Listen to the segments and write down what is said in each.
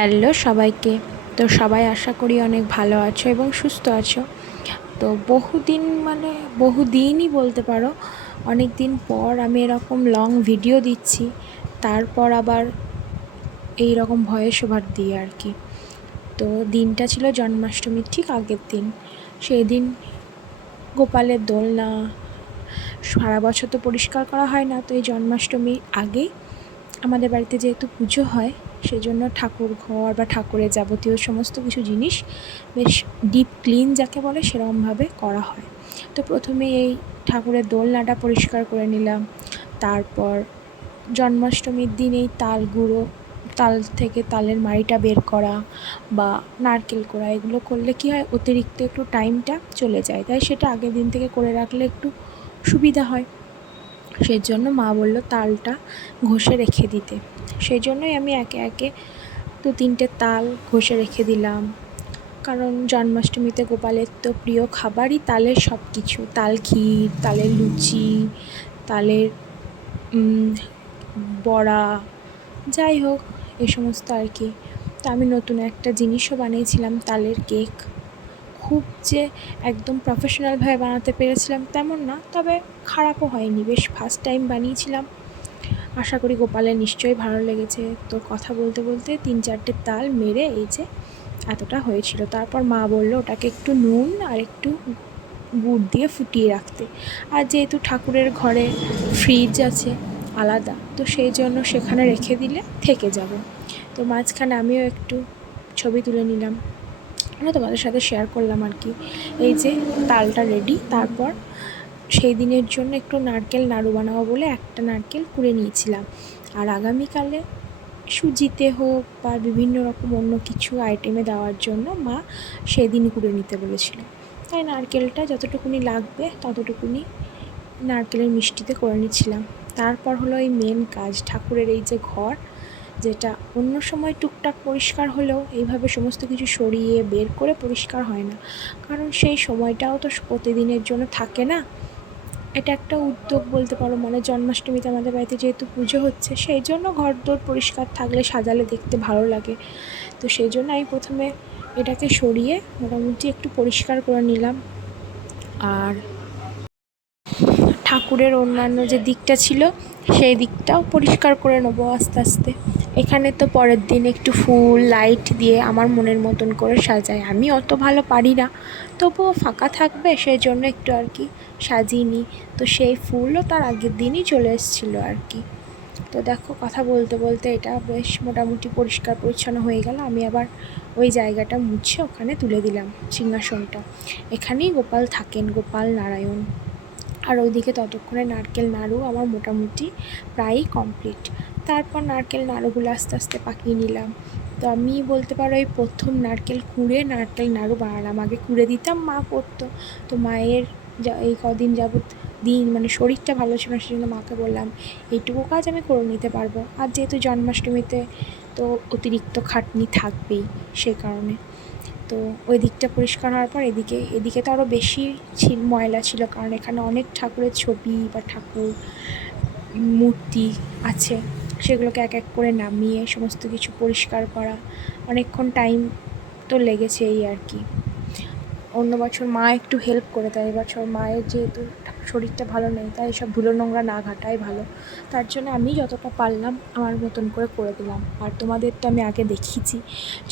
Hello সবাইকে। তো সবাই আশা করি অনেক ভালো আছো এবং সুস্থ আছো। তো বহুদিনই বলতে পারো, অনেক দিন পর আমি এরকম লং ভিডিও দিচ্ছি, তারপর আবার এই রকম ভয়েস ওভার দিয়ে আর কি। তো দিনটা ছিল জন্মাষ্টমীর ঠিক আগের দিন। সেই দিন গোপালের দোলনা সারা বছর তো পরিষ্কার করা হয় না, তো এই জন্মাষ্টমীর আগেই আমাদের বাড়িতে যেহেতু পুজো হয়, সেজন্য ঠাকুর ঘর বা ঠাকুরের যাবতীয় সমস্ত কিছু জিনিস বেশ ডিপ ক্লিন যাকে বলে সেরকমভাবে করা হয়। তো প্রথমে এই ঠাকুরের দোলনাটা পরিষ্কার করে নিলাম। তারপর জন্মাষ্টমীর দিন এই তাল থেকে তালের মাড়িটা বের করা বা নারকেল করা, এগুলো করলে কী হয়, অতিরিক্ত একটু টাইমটা চলে যায়, তাই সেটা আগের দিন থেকে করে রাখলে একটু সুবিধা হয়। সেই জন্য মা বললো তালটা ঘষে রেখে দিতে। সেই জন্যই আমি একে একে 2-3টে তাল ঘষে রেখে দিলাম, কারণ জন্মাষ্টমীতে গোপালের তো প্রিয় খাবারই তালের সব কিছু, তাল ক্ষীর, তালের লুচি, তালের বড়া, যাই হোক এ সমস্ত আর কি। তো আমি নতুন একটা জিনিসও বানিয়েছিলাম, তালের কেক। খুব যে একদম প্রফেশনালভাবে বানাতে পেরেছিলাম তেমন না, তবে খারাপও হয়নি, বেশ ফার্স্ট টাইম বানিয়েছিলাম। আশা করি গোপালের নিশ্চয়ই ভালো লেগেছে। তো কথা বলতে বলতে 3-4টে তাল মেরে এই যে এতটা হয়েছিল। তারপর মা বললো ওটাকে একটু নুন আর একটু গুড় দিয়ে ফুটিয়ে রাখতে। আর যেহেতু ঠাকুরের ঘরে ফ্রিজ আছে আলাদা, তো সেই জন্য সেখানে রেখে দিলে থেকে যাবে। তো মাঝখানে আমিও একটু ছবি তুলে নিলাম, মানে তোমাদের সাথে শেয়ার করলাম আর কি। এই যে তালটা রেডি। তারপর সেই দিনের জন্য একটু নারকেল নাড়ু বানাবো বলে একটা নারকেল কুড়ে নিয়েছিলাম। আর আগামীকালে সুজিতে হোক বা বিভিন্ন রকম অন্য কিছু আইটেমে দেওয়ার জন্য মা সেদিনই কুড়ে নিতে বলেছিল। তাই নারকেলটা যতটুকুনি লাগবে ততটুকুনি নারকেলের মিষ্টিতে করে নিচ্ছিলাম। তারপর হলো এই মেন কাজ, ঠাকুরের এই যে ঘর, যেটা অন্য সময় টুকটাক পরিষ্কার হলেও এইভাবে সমস্ত কিছু সরিয়ে বের করে পরিষ্কার হয় না, কারণ সেই সময়টাও তো প্রতিদিনের জন্য থাকে না। এটা একটা উদ্যোগ বলতে পারো, মানে জন্মাষ্টমীতে আমাদের বাড়িতে যেহেতু পুজো হচ্ছে, সেই জন্য ঘরদোর পরিষ্কার থাকলে সাজালে দেখতে ভালো লাগে। তো সেই জন্য আমি প্রথমে এটাকে সরিয়ে মোটামুটি একটু পরিষ্কার করে নিলাম। আর ঠাকুরের অন্যান্য যে দিকটা ছিল সেই দিকটাও পরিষ্কার করে নেবো আস্তে আস্তে। এখানে তো পরের দিন একটু ফুল লাইট দিয়ে আমার মনের মতন করে সাজাই। আমি অত ভালো পারি না, তবুও ফাঁকা থাকবে সেই জন্য একটু আর কি সাজিয়ে নিই। তো সেই ফুলও তার আগের দিনই চলে এসেছিলো আর কি। তো দেখো কথা বলতে বলতে এটা বেশ মোটামুটি পরিষ্কার পরিচ্ছন্ন হয়ে গেল। আমি আবার ওই জায়গাটা মুছে ওখানে তুলে দিলাম সিংহাসনটা। এখানেই গোপাল থাকেন, গোপাল নারায়ণ। আর ওইদিকে ততক্ষণে নারকেল নাড়ু আমার মোটামুটি প্রায়ই কমপ্লিট। তারপর নারকেল নাড়ুগুলো আস্তে আস্তে পাকিয়ে নিলাম। তো আমি বলতে পারো এই প্রথম নারকেল কুড়ে নারকেল নাড়ু বানালাম। আগে কুড়ে দিতাম, মা করতো। তো মায়ের এই কদিন যাবৎ মানে শরীরটা ভালো ছিল না, সেজন্য মাকে বললাম এইটুকু কাজ আমি করে নিতে পারবো। আর যেহেতু জন্মাষ্টমীতে তো অতিরিক্ত খাটনি থাকবেই, সেই কারণে। তো ওই দিকটা পরিষ্কার হওয়ার পর এদিকে তো আরও বেশি ময়লা ছিল, কারণ এখানে অনেক ঠাকুরের ছবি বা ঠাকুর মূর্তি আছে, সেগুলোকে এক এক করে নামিয়ে সমস্ত কিছু পরিষ্কার করা অনেকক্ষণ টাইম তো লেগেছে এই আর কি। অন্য বছর মা একটু হেল্প করে দেয়, এবছর মায়ের যেহেতু শরীরটা ভালো নেই, তাই সব ধুলো নোংরা না ঘাটাই ভালো। তার জন্য আমি যতটা পারলাম আমার মতন করে দিলাম। আর তোমাদের তো আমি আগে দেখিয়েছি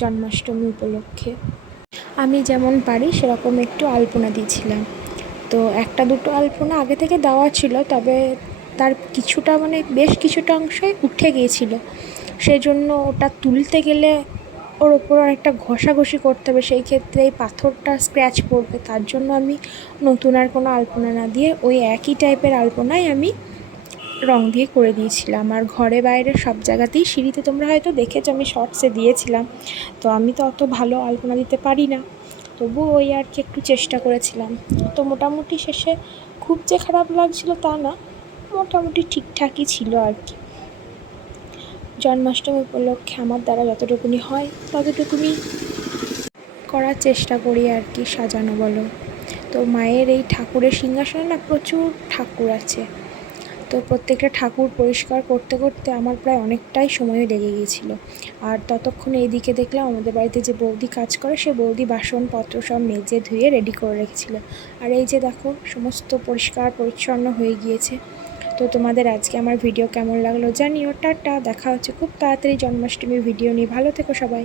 জন্মাষ্টমী উপলক্ষে আমি যেমন পারি সেরকম একটু আলপনা দিয়েছিলাম। তো 1-2 আলপনা আগে থেকে দেওয়া ছিল, তবে তার কিছুটা মানে বেশ কিছুটা অংশই উঠে গিয়েছিল। সেই জন্য ওটা তুলতে গেলে ওর ওপর অনেকটা ঘষাঘষি করতে হবে, সেই ক্ষেত্রে এই পাথরটা স্ক্র্যাচ পড়বে। তার জন্য আমি নতুন আর কোনো আলপনা না দিয়ে ওই একই টাইপের আলপনাই আমি রং দিয়ে করে দিয়েছিলাম। আর ঘরে বাইরে সব জায়গাতেই, সিঁড়িতে তোমরা হয়তো দেখেছো আমি শর্টসে দিয়েছিলাম। তো আমি তো অত ভালো আলপনা দিতে পারি না, তবু ওই আর কি একটু চেষ্টা করেছিলাম। তো মোটামুটি শেষে খুব যে খারাপ লাগছিল তা না, মোটামুটি ঠিকঠাকই ছিল আর কি। জন্মাষ্টমী উপলক্ষে আমার দ্বারা যতটুকুনি হয় ততটুকুনি করার চেষ্টা করি আর কি, সাজানো বলো। তো মায়ের এই ঠাকুরের সিংহাসনে না প্রচুর ঠাকুর আছে, তো প্রত্যেকটা ঠাকুর পরিষ্কার করতে করতে আমার প্রায় অনেকটাই সময় লেগে গিয়েছিলো। আর ততক্ষণে এইদিকে দেখলাম আমাদের বাড়িতে যে বৌদি কাজ করে সে বৌদি বাসনপত্র সব মেজে ধুয়ে রেডি করে রেখেছিলো। আর এই যে দেখো সমস্ত পরিষ্কার পরিচ্ছন্ন হয়ে গিয়েছে। তো তোমাদের আজকে আমার ভিডিও কেমন লাগলো জানিও। টাটা, দেখা হচ্ছে খুব তাড়াতাড়ি জন্মাষ্টমীর ভিডিও নিয়ে। ভালো থেকো সবাই।